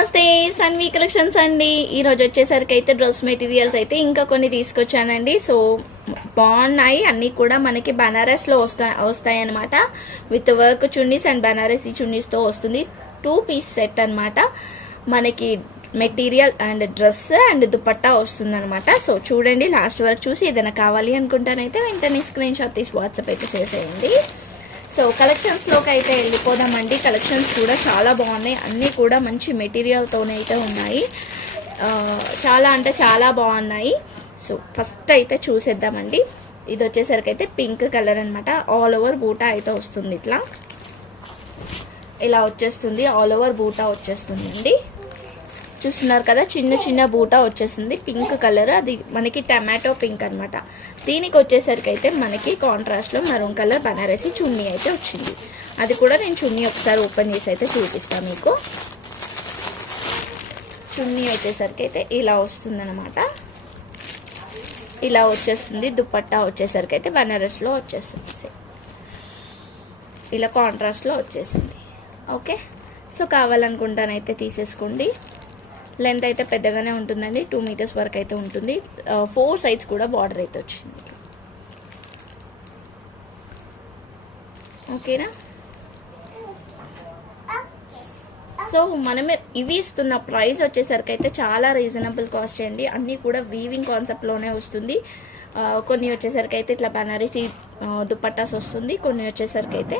నమస్తే సన్వి కలెక్షన్స్ అండి. ఈరోజు వచ్చేసరికి అయితే డ్రెస్ మెటీరియల్స్ అయితే ఇంకా కొన్ని తీసుకొచ్చానండి. సో బాగున్నాయి. అన్నీ కూడా మనకి బనారస్లో వస్తా వస్తాయి అనమాట with work chunnis and Banarasi చున్నీస్తో వస్తుంది. టూ పీస్ సెట్ అనమాట మనకి material and dress and dupatta వస్తుంది అనమాట సో చూడండి లాస్ట్ వరకు చూసి ఏదైనా కావాలి అనుకుంటానైతే వెంటనే స్క్రీన్ షాట్ తీసి వాట్సాప్ అయితే చేసేయండి. సో కలెక్షన్స్లోకి అయితే వెళ్ళిపోదామండి. కలెక్షన్స్ కూడా చాలా బాగున్నాయి. అన్నీ కూడా మంచి మెటీరియల్తోనే అయితే ఉన్నాయి. చాలా అంటే చాలా బాగున్నాయి. సో ఫస్ట్ అయితే చూసేద్దామండి. ఇది వచ్చేసరికి అయితే పింక్ కలర్ అనమాట ఆల్ ఓవర్ బూటా అయితే వస్తుంది ఇట్లా. ఇలా వచ్చేస్తుంది. ఆల్ ఓవర్ బూటా వచ్చేస్తుందండి. చూస్తున్నారు కదా? చిన్న చిన్న బూటా వచ్చేస్తుంది. పింక్ కలర్ అది మనకి టమాటో పింక్ అనమాట దీనికి వచ్చేసరికి అయితే మనకి కాంట్రాస్ట్లో మరూన్ కలర్ బనారసి చున్నీ అయితే వచ్చింది. అది కూడా నేను చున్నీ ఒకసారి ఓపెన్ చేసి అయితే చూపిస్తాను మీకు. చున్నీ వచ్చేసరికి అయితే ఇలా వస్తుందన్నమాట. ఇలా వచ్చేస్తుంది దుపట్టా వచ్చేసరికి అయితే బనారస్లో వచ్చేస్తుంది. ఇలా కాంట్రాస్ట్లో వచ్చేసింది. ఓకే సో కావాలనుకుంటానైతే తీసేసుకోండి. లెంత్ అయితే పెద్దగానే ఉంటుందండి. టూ మీటర్స్ వరకు అయితే ఉంటుంది. ఫోర్ సైడ్స్ కూడా బార్డర్ అయితే వచ్చింది. ఓకేనా సో మనమే ఇవి ఇస్తున్న ప్రైస్ వచ్చేసరికి అయితే చాలా రీజనబుల్ కాస్ట్ అండి. అన్నీ కూడా వీవింగ్ కాన్సెప్ట్లోనే వస్తుంది. కొన్ని వచ్చేసరికి అయితే ఇట్లా బనారసీ దుపట్టాస్ వస్తుంది. కొన్ని వచ్చేసరికి అయితే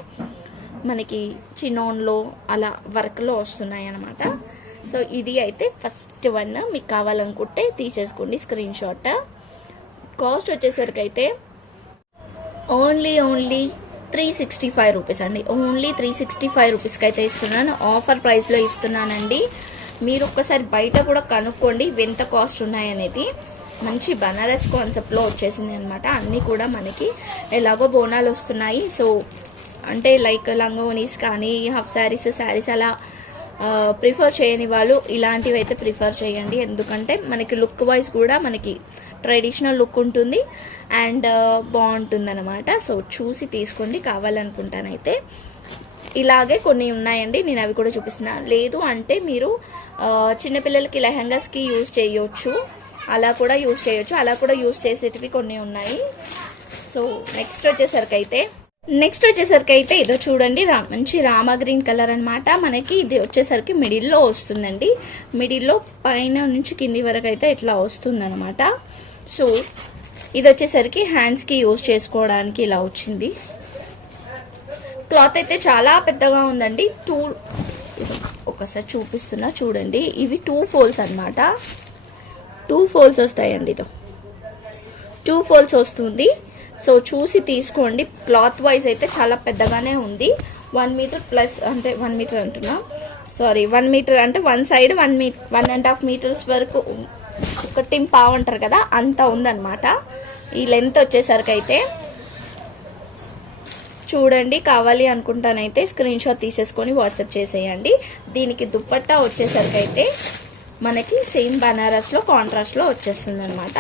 మనకి చినోన్లో అలా వర్క్లో వస్తున్నాయి అన్నమాట సో ఇది అయితే ఫస్ట్ వన్. మీకు కావాలనుకుంటే తీసేసుకోండి స్క్రీన్ షాట్. కాస్ట్ వచ్చేసరికి అయితే only only three sixty five rupees అండి. ఓన్లీ త్రీ సిక్స్టీ ఫైవ్ రూపీస్కి అయితే ఇస్తున్నాను. ఆఫర్ ప్రైస్లో ఇస్తున్నానండి. మీరు ఒక్కసారి బయట కూడా కనుక్కోండి వింత ఎంత కాస్ట్ ఉన్నాయనేది. మంచి బనారస్ కాన్సెప్ట్లో వచ్చేసింది అనమాట అన్నీ కూడా మనకి ఎలాగో బోనాలు వస్తున్నాయి. సో అంటే లైక్ లంగోనీస్ కానీ హాఫ్ శారీస్ శారీస్ అలా ప్రిఫర్ చేయని వాళ్ళు ఇలాంటివి అయితే ప్రిఫర్ చేయండి. ఎందుకంటే మనకి లుక్ వైజ్ కూడా మనకి ట్రెడిషనల్ లుక్ ఉంటుంది అండ్ బాగుంటుంది అనమాట సో చూసి తీసుకోండి కావాలనుకుంటానైతే. ఇలాగే కొన్ని ఉన్నాయండి నేను అవి కూడా చూపిస్తున్నా. లేదు అంటే మీరు చిన్నపిల్లలకి లెహంగాస్కి యూజ్ చేయొచ్చు. అలా కూడా యూజ్ చేయొచ్చు. అలా కూడా యూజ్ చేసేటివి కొన్ని ఉన్నాయి. సో నెక్స్ట్ వచ్చేసరికి అయితే నెక్స్ట్ వచ్చేసరికి అయితే ఇదో చూడండి రా మంచి రామా గ్రీన్ కలర్ అనమాట మనకి ఇది వచ్చేసరికి మిడిల్లో వస్తుందండి. మిడిల్లో పైన నుంచి కింది వరకు అయితే ఇట్లా వస్తుందన్నమాట. సో ఇది వచ్చేసరికి హ్యాండ్స్కి యూజ్ చేసుకోవడానికి ఇలా వచ్చింది. క్లాత్ అయితే చాలా పెద్దగా ఉందండి. టూ ఒకసారి చూపిస్తున్నా చూడండి. ఇవి టూ ఫోల్స్ అన్నమాట. టూ ఫోల్స్ వస్తాయండి ఇదో. టూ ఫోల్స్ వస్తుంది. సో చూసి తీసుకోండి. క్లాత్ వైజ్ అయితే చాలా పెద్దగానే ఉంది. వన్ మీటర్ ప్లస్ అంటే వన్ మీటర్ అంటున్నా. సారీ వన్ మీటర్ అంటే వన్ సైడ్ వన్ మీ వన్ అండ్ హాఫ్ మీటర్స్ వరకు ఒక టిమ్ పావు అంటారు కదా అంత ఉందన్నమాట. ఈ లెంత్ వచ్చేసరికి అయితే చూడండి కావాలి అనుకుంటానైతే స్క్రీన్ షాట్ తీసేసుకొని వాట్సాప్ చేసేయండి. దీనికి దుప్పట్టా వచ్చేసరికి అయితే మనకి సేమ్ బనారస్లో కాంట్రాస్ట్లో వచ్చేస్తుంది అనమాట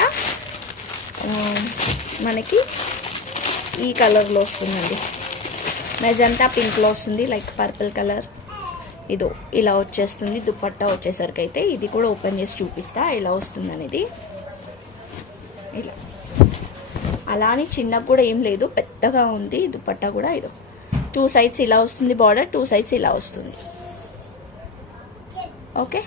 మనకి ఈ కలర్లో వస్తుందండి. మెజంతా పింక్లో వస్తుంది లైక్ పర్పుల్ కలర్. ఇదో ఇలా వచ్చేస్తుంది దుపట్టా వచ్చేసరికి అయితే ఇది కూడా ఓపెన్ చేసి చూపిస్తా ఇలా వస్తుంది అనేది ఇలా. అలానే చిన్నగా కూడా ఏం లేదు పెద్దగా ఉంది దుపట్టా కూడా ఇదో. టూ సైడ్స్ ఇలా వస్తుంది బార్డర్ టూ సైడ్స్ ఇలా వస్తుంది. ఓకే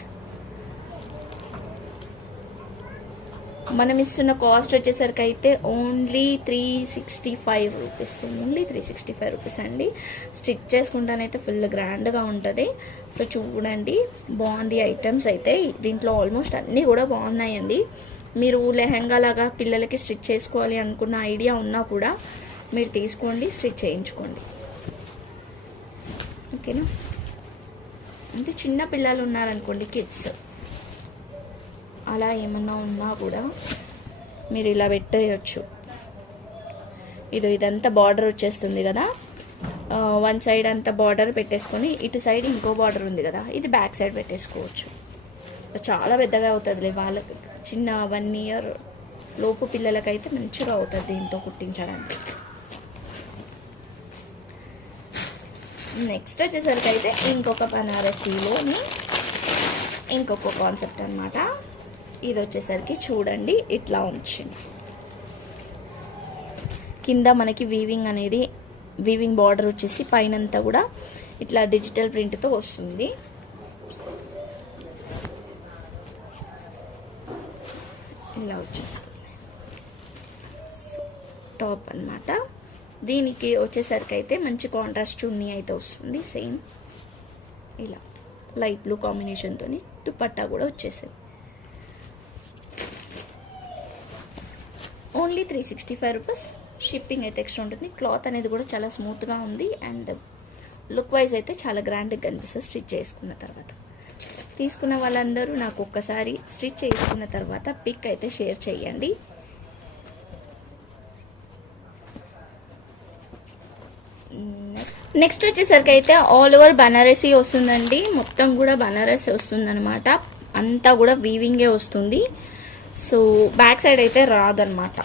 మనం ఇస్తున్న కాస్ట్ వచ్చేసరికి అయితే only three sixty five rupees only three sixty five rupees అండి. స్టిచ్ చేసుకుంటానైతే ఫుల్ గ్రాండ్గా ఉంటుంది. సో చూడండి బాగుంది ఐటమ్స్ అయితే. దీంట్లో ఆల్మోస్ట్ అన్నీ కూడా బాగున్నాయండి. మీరు లెహంగా లాగా పిల్లలకి స్టిచ్ చేసుకోవాలి అనుకున్న ఐడియా ఉన్నా కూడా మీరు తీసుకోండి స్టిచ్ చేయించుకోండి. ఓకేనా అంటే చిన్న పిల్లలు ఉన్నారనుకోండి కిడ్స్ అలా ఏమన్నా ఉన్నా కూడా మీరు ఇలా పెట్టేయచ్చు. ఇది ఇదంతా బార్డర్ వచ్చేస్తుంది కదా. వన్ సైడ్ అంతా బార్డర్ పెట్టేసుకొని ఇటు సైడ్ ఇంకో బార్డర్ ఉంది కదా. ఇది బ్యాక్ సైడ్ పెట్టేసుకోవచ్చు. చాలా పెద్దగా అవుతుంది వాళ్ళకి. చిన్న వన్ ఇయర్ లోపు పిల్లలకైతే మంచిగా అవుతుంది దీంతో కుట్టించడానికి. నెక్స్ట్ వచ్చేసరికి అయితే ఇంకొక బనారసీలోని ఇంకొక కాన్సెప్ట్ అనమాట ఇది వచ్చేసరికి చూడండి ఇట్లా వచ్చింది కింద మనకి వీవింగ్ అనేది వీవింగ్ బార్డర్ వచ్చేసి పైనంతా కూడా ఇట్లా డిజిటల్ ప్రింట్తో వస్తుంది. ఇలా వచ్చేస్తుంది. టాప్ అన్నమాట. దీనికి వచ్చేసరికి అయితే మంచి కాంట్రాస్ట్ చున్నీ అయితే వస్తుంది సేమ్ ఇలా లైట్ బ్లూ కాంబినేషన్తో దుపట్టా కూడా వచ్చేసింది. Only three sixty five rupees. Shipping అయితే ఎక్స్ట్రా ఉంటుంది. క్లాత్ అనేది కూడా చాలా స్మూత్గా ఉంది. అండ్ లుక్ వైజ్ అయితే చాలా గ్రాండ్గా కనిపిస్తుంది. స్టిచ్ చేసుకున్న తర్వాత. తీసుకున్న వాళ్ళందరూ నాకు ఒక్కసారి స్టిచ్ చేసుకున్న తర్వాత పిక్ అయితే షేర్ చేయండి. నెక్స్ట్ వచ్చేసరికి అయితే ఆల్ ఓవర్ బనారసీ వస్తుందండి. మొత్తం కూడా బనారసీ వస్తుందన్నమాట. అంతా కూడా వీవింగే వస్తుంది. సో బ్యాక్ సైడ్ అయితే రాదనమాట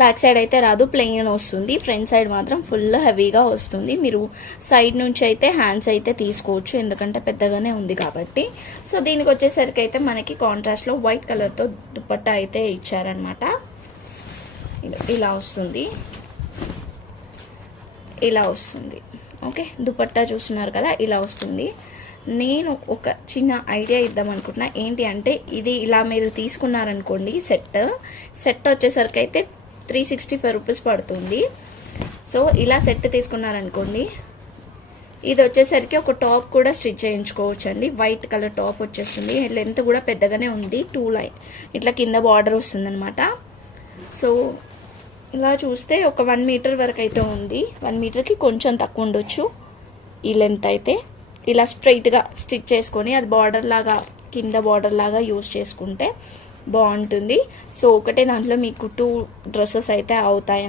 బ్యాక్ సైడ్ అయితే రాదు ప్లెయిన్ వస్తుంది. ఫ్రంట్ సైడ్ మాత్రం ఫుల్ హెవీగా వస్తుంది. మీరు సైడ్ నుంచి అయితే హ్యాండ్స్ అయితే తీసుకోవచ్చు ఎందుకంటే పెద్దగానే ఉంది కాబట్టి. సో దీనికి వచ్చేసరికి అయితే మనకి కాంట్రాస్ట్లో వైట్ కలర్తో దుపట్టా అయితే ఇచ్చారనమాట ఇలా వస్తుంది. ఇలా వస్తుంది. ఓకే దుపట్టా చూస్తున్నారు కదా ఇలా వస్తుంది. నేను ఒక చిన్న ఐడియా ఇద్దాం అనుకుంటున్నా. ఏంటి అంటే ఇది ఇలా మీరు తీసుకున్నారనుకోండి సెట్. సెట్ వచ్చేసరికి అయితే త్రీ సిక్స్టీ ఫైవ్ రూపీస్ పడుతుంది. సో ఇలా సెట్ తీసుకున్నారనుకోండి ఇది వచ్చేసరికి ఒక టాప్ కూడా స్టిచ్ చేయించుకోవచ్చు అండి వైట్ కలర్ టాప్ వచ్చేస్తుంది. లెంత్ కూడా పెద్దగానే ఉంది. టూ లైన్ ఇట్లా కింద బార్డర్ వస్తుందనమాట సో ఇలా చూస్తే ఒక వన్ మీటర్ వరకు అయితే ఉంది. వన్ మీటర్కి కొంచెం తక్కువ ఉండొచ్చు ఈ లెంత్ అయితే. ఇలా స్ట్రైట్గా స్టిచ్ చేసుకొని అది బార్డర్ లాగా కింద బార్డర్ లాగా యూస్ చేసుకుంటే బాగుంటుంది. సో ఒకటే దాంట్లో మీకు టూ డ్రెస్సెస్ అయితే అవుతాయి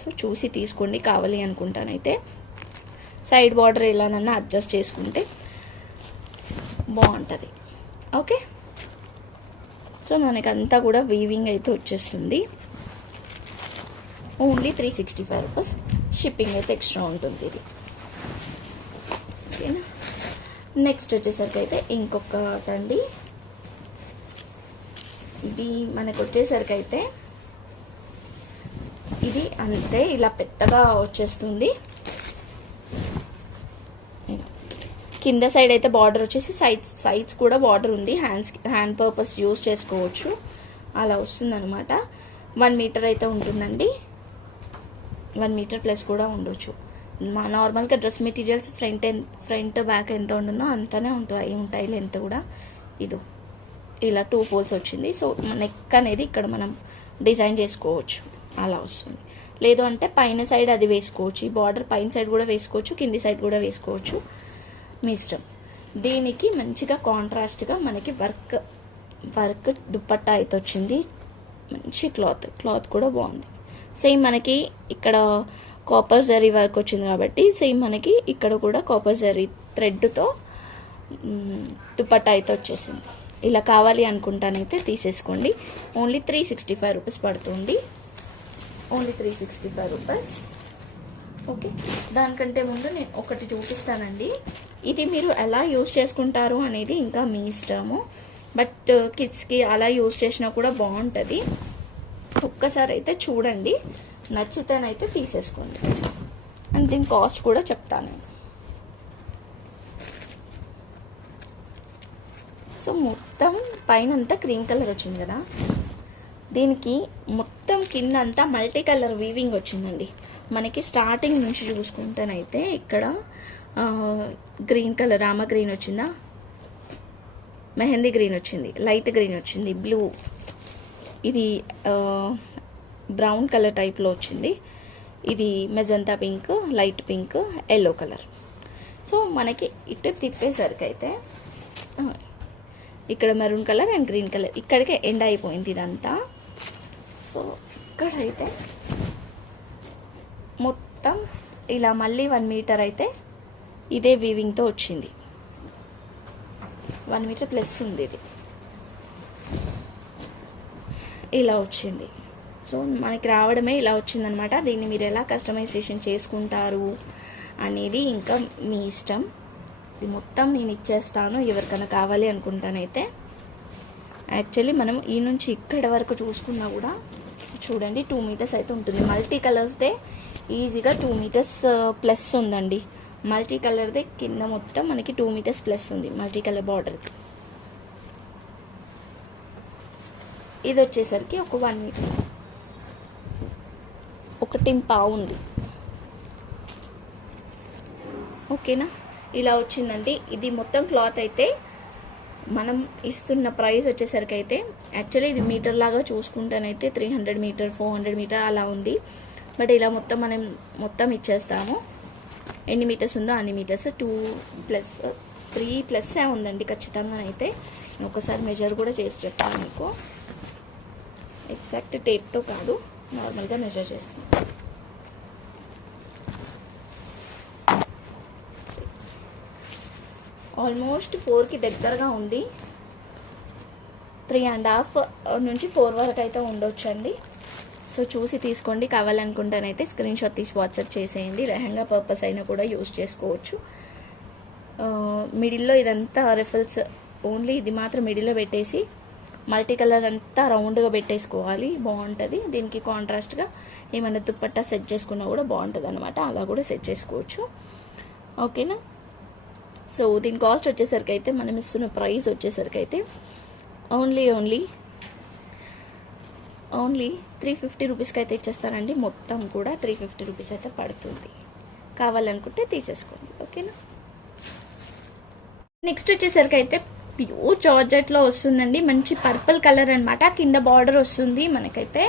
సో చూసి తీసుకోండి కావాలి అనుకుంటానైతే. సైడ్ బార్డర్ ఎలానన్నా అడ్జస్ట్ చేసుకుంటే బాగుంటుంది. ఓకే? సో మనకంతా కూడా వీవింగ్ అయితే వచ్చేస్తుంది. Only three sixty five rupees shipping అయితే ఎక్స్ట్రా ఉంటుంది ఇది. ఓకేనా? నెక్స్ట్ వచ్చేసరికి అయితే ఇంకొకటండి. అండి ఇది మనకు వచ్చేసరికి అయితే ఇది అంతే ఇలా పెద్దగా వచ్చేస్తుంది. కింద సైడ్ అయితే బార్డర్ వచ్చేసి సైడ్స్ సైడ్స్ కూడా బార్డర్ ఉంది. హ్యాండ్స్ హ్యాండ్ పర్పస్ యూస్ చేసుకోవచ్చు. అలా వస్తుందనమాట వన్ మీటర్ అయితే ఉంటుందండి. వన్ మీటర్ ప్లస్ కూడా ఉండొచ్చు. నార్మల్గా dress materials front N front back ఎంత ఉంటుందో అంతనే ఉంటాయి ఉంటాయి లెంత్ కూడా. ఇది. ఇలా టూ ఫోల్స్ వచ్చింది. సో నెక్ అనేది ఇక్కడ మనం డిజైన్ చేసుకోవచ్చు. అలా వస్తుంది. లేదు అంటే పైన సైడ్ అది వేసుకోవచ్చు. ఈ బార్డర్ పైన సైడ్ కూడా వేసుకోవచ్చు. కింది సైడ్ కూడా వేసుకోవచ్చు. మీ ఇష్టం. దీనికి మంచిగా కాంట్రాస్ట్గా మనకి వర్క్ వర్క్ దుప్పట్టా అయితే వచ్చింది. మంచి క్లాత్ క్లాత్ కూడా బాగుంది. సేమ్ మనకి ఇక్కడ కాపర్ జరీ వర్క్ వచ్చింది కాబట్టి సేమ్ మనకి ఇక్కడ కూడా కాపర్ జరీ థ్రెడ్తో దుపట్టా అయితే వచ్చేసింది. ఇలా కావాలి అనుకుంటానైతే తీసేసుకోండి. Only three sixty five rupees పడుతుంది. Only three sixty five rupees okay దానికంటే ముందు నేను ఒకటి చూపిస్తానండి. ఇది మీరు ఎలా యూస్ చేసుకుంటారు అనేది ఇంకా మీ ఇష్టము. బట్ uh, కిడ్స్కి అలా యూజ్ చేసినా కూడా బాగుంటుంది. ఒక్కసారి అయితే చూడండి. నచ్చితేనైతే తీసేసుకోండి. అండ్ దీని కాస్ట్ కూడా చెప్తాను. నేను సో మొత్తం పైన అంతా క్రీమ్ కలర్ వచ్చింది కదా. దీనికి మొత్తం కింద అంతా మల్టీ కలర్ వీవింగ్ వచ్చిందండి. మనకి స్టార్టింగ్ నుంచి చూసుకుంటేనైతే ఇక్కడ గ్రీన్ కలర్ రామ గ్రీన్ వచ్చిందా? మెహందీ గ్రీన్ వచ్చింది లైట్ గ్రీన్ వచ్చింది బ్లూ. ఇది బ్రౌన్ కలర్ టైప్లో వచ్చింది. ఇది magenta pink light pink yellow colour. So మనకి ఇటు తిప్పేసరికి అయితే ఇక్కడ maroon colour and green colour. ఇక్కడికే ఎండ్ అయిపోయింది ఇదంతా. సో ఇక్కడైతే మొత్తం ఇలా మళ్ళీ వన్ మీటర్ అయితే ఇదే వీవింగ్తో వచ్చింది. వన్ మీటర్ ప్లస్ ఉంది ఇది. ఇలా వచ్చింది. సో మనకి రావడమే ఇలా వచ్చిందనమాట. దీన్ని మీరు ఎలా కస్టమైజేషన్ చేసుకుంటారు అనేది ఇంకా మీ ఇష్టం. ఇది మొత్తం నేను ఇచ్చేస్తాను. ఎవరికైనా కావాలి అనుకుంటానైతే. యాక్చువల్లీ మనం ఈ నుంచి ఇక్కడ వరకు చూసుకున్నా కూడా చూడండి టూ మీటర్స్ అయితే ఉంటుంది. మల్టీ కలర్స్దే ఈజీగా టూ మీటర్స్ ప్లస్ ఉందండి. మల్టీ కలర్దే కింద మొత్తం మనకి టూ మీటర్స్ ప్లస్ ఉంది. మల్టీ కలర్ బార్డర్ది ఇది వచ్చేసరికి ఒక వన్ మీటర్. ఒకటి పావు ఉంది ఓకేనా? ఇలా వచ్చిందండి. ఇది మొత్తం క్లాత్ అయితే మనం ఇస్తున్న ప్రైస్ వచ్చేసరికి అయితే యాక్చువల్లీ ఇది మీటర్ లాగా చూసుకుంటేనైతే three hundred metre four hundred metre అలా ఉంది. బట్ ఇలా మొత్తం మనం మొత్తం ఇచ్చేస్తాము. ఎన్ని మీటర్స్ ఉందో అన్ని metres. Two plus three plus ఉందండి ఖచ్చితంగా అయితే. నేను ఒకసారి మెజర్ కూడా చేసి చెప్తాను మీకు. ఎగ్జాక్ట్ టేప్తో కాదు. నార్మల్గా మెజర్ చేస్తాను ఆల్మోస్ట్ ఫోర్కి దగ్గరగా ఉంది. త్రీ అండ్ హాఫ్ నుంచి ఫోర్ వరకు అయితే ఉండొచ్చు అండి సో చూసి తీసుకోండి. కావాలనుకుంటానైతే స్క్రీన్ షాట్ తీసి వాట్సాప్ చేసేయండి. లెహంగా పర్పస్ అయినా కూడా యూస్ చేసుకోవచ్చు. Uh, మిడిల్లో ఇదంతా రిఫల్స్ ఓన్లీ ఇది మాత్రం మిడిల్లో పెట్టేసి మల్టీ కలర్ అంతా రౌండ్గా పెట్టేసుకోవాలి బాగుంటుంది. దీనికి కాంట్రాస్ట్గా ఏమైనా దుప్పట్టా సెట్ చేసుకున్నా కూడా బాగుంటుంది అనమాట అలా కూడా సెట్ చేసుకోవచ్చు. ఓకేనా? సో దీని కాస్ట్ వచ్చేసరికి అయితే మనం ఇస్తున్న ప్రైస్ వచ్చేసరికి అయితే only only only three fifty రూపీస్కి అయితే ఇచ్చేస్తారండి. మొత్తం కూడా త్రీ ఫిఫ్టీ రూపీస్ అయితే పడుతుంది. కావాలనుకుంటే తీసేసుకోండి. ఓకేనా? నెక్స్ట్ వచ్చేసరికి అయితే ప్యూర్ జార్జెట్లో వస్తుందండి. మంచి పర్పుల్ కలర్ అనమాట కింద బార్డర్ వస్తుంది మనకైతే.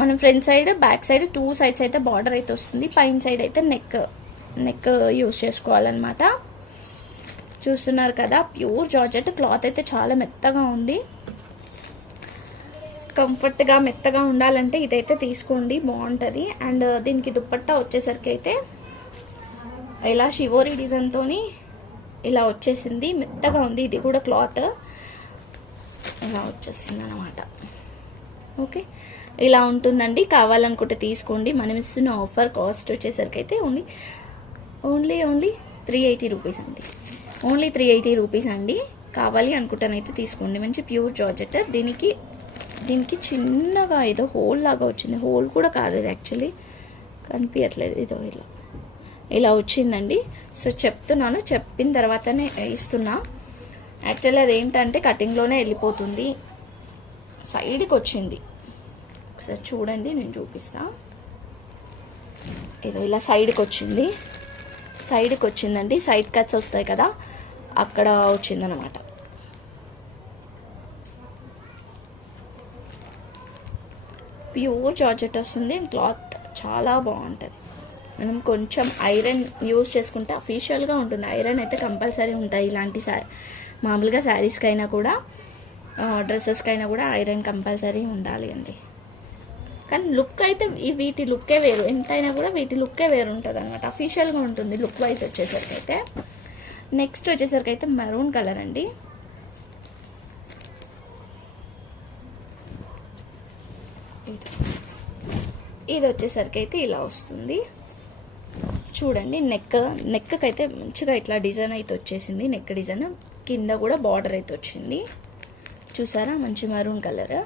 మనం front side back side two sides అయితే బార్డర్ అయితే వస్తుంది. పైన సైడ్ అయితే నెక్ నెక్ యూస్ చేసుకోవాలన్నమాట. చూస్తున్నారు కదా ప్యూర్ జార్జెట్ క్లాత్ అయితే చాలా మెత్తగా ఉంది. కంఫర్ట్గా మెత్తగా ఉండాలంటే ఇదైతే తీసుకోండి బాగుంటుంది. అండ్ దీనికి దుప్పట్టా వచ్చేసరికి అయితే ఇలా షివోరి డిజైన్తోని ఇలా వచ్చేసింది. మెత్తగా ఉంది. ఇది కూడా క్లాత్. ఇలా వచ్చేసింది అనమాట ఓకే. ఇలా ఉంటుందండి. కావాలనుకుంటే తీసుకోండి. మనం ఇస్తున్న ఆఫర్ కాస్ట్ వచ్చేసరికి అయితే only only only three eighty rupees అండి. ఓన్లీ త్రీ ఎయిటీ రూపీస్ అండి. కావాలి అనుకుంటానైతే తీసుకోండి. మంచి ప్యూర్ జార్జెట్. దీనికి దీనికి చిన్నగా ఏదో హోల్ లాగా వచ్చింది. హోల్ కూడా కాదు ఇది యాక్చువల్లీ. కనిపించట్లేదు ఇదో ఇలా. ఇలా వచ్చిందండి. సో చెప్తున్నాను. చెప్పిన తర్వాతనే ఇస్తున్నా. యాక్చువల్లీ అది ఏంటంటే కటింగ్లోనే వెళ్ళిపోతుంది. సైడ్కి వచ్చింది. ఒకసారి చూడండి నేను చూపిస్తా. ఏదో ఇలా సైడ్కి వచ్చింది. సైడ్కి వచ్చిందండి. సైడ్ కట్స్ వస్తాయి కదా అక్కడ వచ్చిందనమాట ప్యూర్ జార్జెట్ వస్తుంది. క్లాత్ చాలా బాగుంటుంది. మనం కొంచెం ఐరన్ యూజ్ చేసుకుంటే అఫీషియల్గా ఉంటుంది. ఐరన్ అయితే కంపల్సరీ ఉంటాయి ఇలాంటి సా మామూలుగా శారీస్కి అయినా కూడా డ్రెస్సెస్కి అయినా కూడా ఐరన్ కంపల్సరీ ఉండాలి అండి. కానీ లుక్ అయితే వీటి లుక్కే వేరు. ఎంతైనా కూడా వీటి లుక్కే వేరు ఉంటుంది అనమాట అఫీషియల్గా ఉంటుంది లుక్ వైజ్ వచ్చేసరికి అయితే. నెక్స్ట్ వచ్చేసరికి అయితే మెరూన్ కలర్ అండి. ఇది వచ్చేసరికి అయితే ఇలా వస్తుంది. చూడండి నెక్ నెక్కి అయితే మంచిగా ఇట్లా డిజైన్ అయితే వచ్చేసింది. నెక్ డిజైన్ కింద కూడా బార్డర్ అయితే వచ్చింది. చూసారా? మంచి మరూన్ కలర్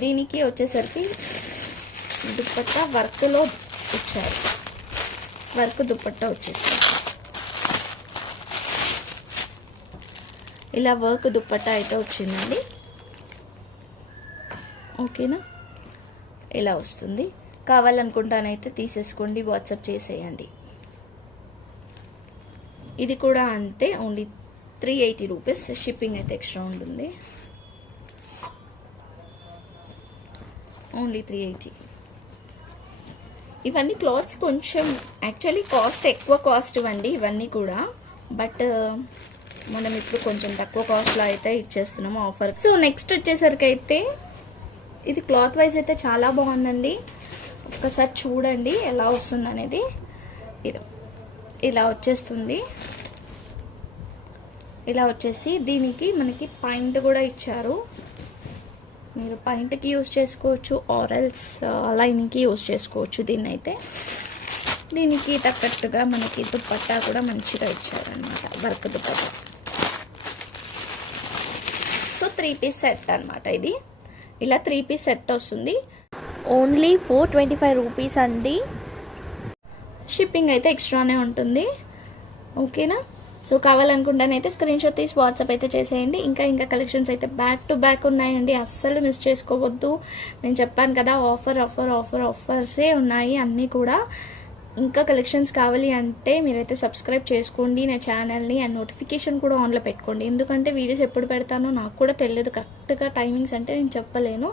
దీనికి వచ్చేసరికి దుప్పట్ట వర్క్లో ఇచ్చారు. వర్క్ దుప్పట్ట వచ్చేసింది. ఇలా వర్క్ దుప్పట్ట అయితే వచ్చిందండి. ఓకేనా? ఇలా వస్తుంది. కావాలనుకుంటానైతే తీసేసుకోండి వాట్సాప్ చేసేయండి. ఇది కూడా అంతే only three eighty rupees shipping అయితే ఎక్స్ట్రా ఉంటుంది. ఓన్లీ త్రీ ఎయిటీ ఇవన్నీ క్లాత్స్ కొంచెం యాక్చువల్లీ కాస్ట్ ఎక్కువ కాస్ట్ ఇవ్వండి ఇవన్నీ కూడా. బట్ uh, మనం ఇప్పుడు కొంచెం తక్కువ కాస్ట్లో అయితే ఇచ్చేస్తున్నాము ఆఫర్ సో నెక్స్ట్ వచ్చేసరికి అయితే ఇది క్లాత్ వైజ్ అయితే చాలా బాగుందండి. ఒక్కసారి చూడండి ఎలా వస్తుంది అనేది ఇలా వచ్చేస్తుంది. ఇలా వచ్చేసి దీనికి మనకి పాయింట్ కూడా ఇచ్చారు. మీరు పాయింట్కి యూస్ చేసుకోవచ్చు ఆరల్స్ లైనింగ్కి యూస్ చేసుకోవచ్చు దీన్ని అయితే దీనికి తగ్గట్టుగా మనకి దుప్పట్టా కూడా మంచిగా ఇచ్చారనమాట work dupatta. So three piece set అనమాట ఇది. ఇలా త్రీ పీస్ సెట్ వస్తుంది. Only four twenty five rupees అండి. షిప్పింగ్ అయితే ఎక్స్ట్రానే ఉంటుంది. ఓకేనా? సో కావాలనుకుంటానైతే స్క్రీన్ షాట్ తీసి వాట్సాప్ అయితే చేసేయండి. ఇంకా ఇంకా కలెక్షన్స్ అయితే బ్యాక్ టు బ్యాక్ ఉన్నాయండి. అస్సలు మిస్ చేసుకోవద్దు. నేను చెప్పాను కదా ఆఫర్ ఆఫర్ ఆఫర్ ఆఫర్సే ఉన్నాయి. అన్నీ కూడా ఇంకా కలెక్షన్స్ కావాలి అంటే మీరైతే సబ్స్క్రైబ్ చేసుకోండి. నా ఛానల్ని అండ్ నోటిఫికేషన్ కూడా ఆన్లో పెట్టుకోండి. ఎందుకంటే వీడియోస్ ఎప్పుడు పెడతానో నాకు కూడా తెలియదు. కరెక్ట్గా టైమింగ్స్ అంటే నేను చెప్పలేను.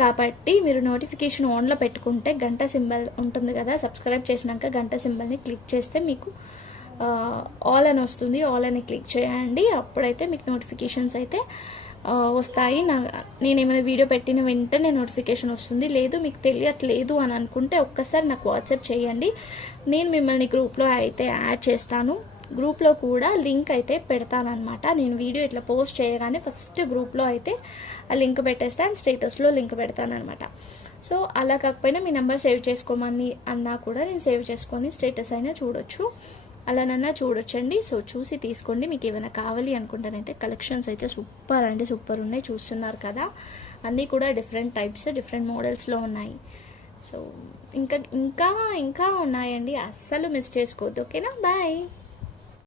కాబట్టి మీరు నోటిఫికేషన్ ఆన్లో పెట్టుకుంటే గంట సింబల్ ఉంటుంది కదా సబ్స్క్రైబ్ చేసినాక గంట సింబల్ని క్లిక్ చేస్తే మీకు ఆల్ అని వస్తుంది. ఆల్ అని క్లిక్ చేయండి. అప్పుడైతే మీకు నోటిఫికేషన్స్ అయితే వస్తాయి. నా నేను ఏమైనా వీడియో పెట్టిన వెంటనే నోటిఫికేషన్ వస్తుంది. లేదు మీకు తెలియట్లేదు అని అనుకుంటే ఒక్కసారి నాకు వాట్సాప్ చేయండి. నేను మిమ్మల్ని గ్రూప్లో అయితే యాడ్ చేస్తాను. గ్రూప్లో కూడా లింక్ అయితే పెడతానమాట నేను వీడియో ఇట్లా పోస్ట్ చేయగానే ఫస్ట్ గ్రూప్లో అయితే ఆ లింక్ పెట్టేస్తే అండ్ స్టేటస్లో లింక్ పెడతానమాట సో అలా కాకపోయినా మీ నెంబర్ సేవ్ చేసుకోమని అన్నా కూడా నేను సేవ్ చేసుకొని స్టేటస్ అయినా చూడొచ్చు. అలానన్నా చూడొచ్చండి. సో చూసి తీసుకోండి. మీకు ఏమైనా కావాలి అనుకుంటానైతే కలెక్షన్స్ అయితే సూపర్ అంటే సూపర్ ఉన్నాయి. చూస్తున్నారు కదా. అన్నీ కూడా డిఫరెంట్ టైప్స్ డిఫరెంట్ మోడల్స్లో ఉన్నాయి. సో ఇంకా ఇంకా ఇంకా ఉన్నాయండి. అస్సలు మిస్ చేసుకోవద్దు. ఓకేనా? బాయ్.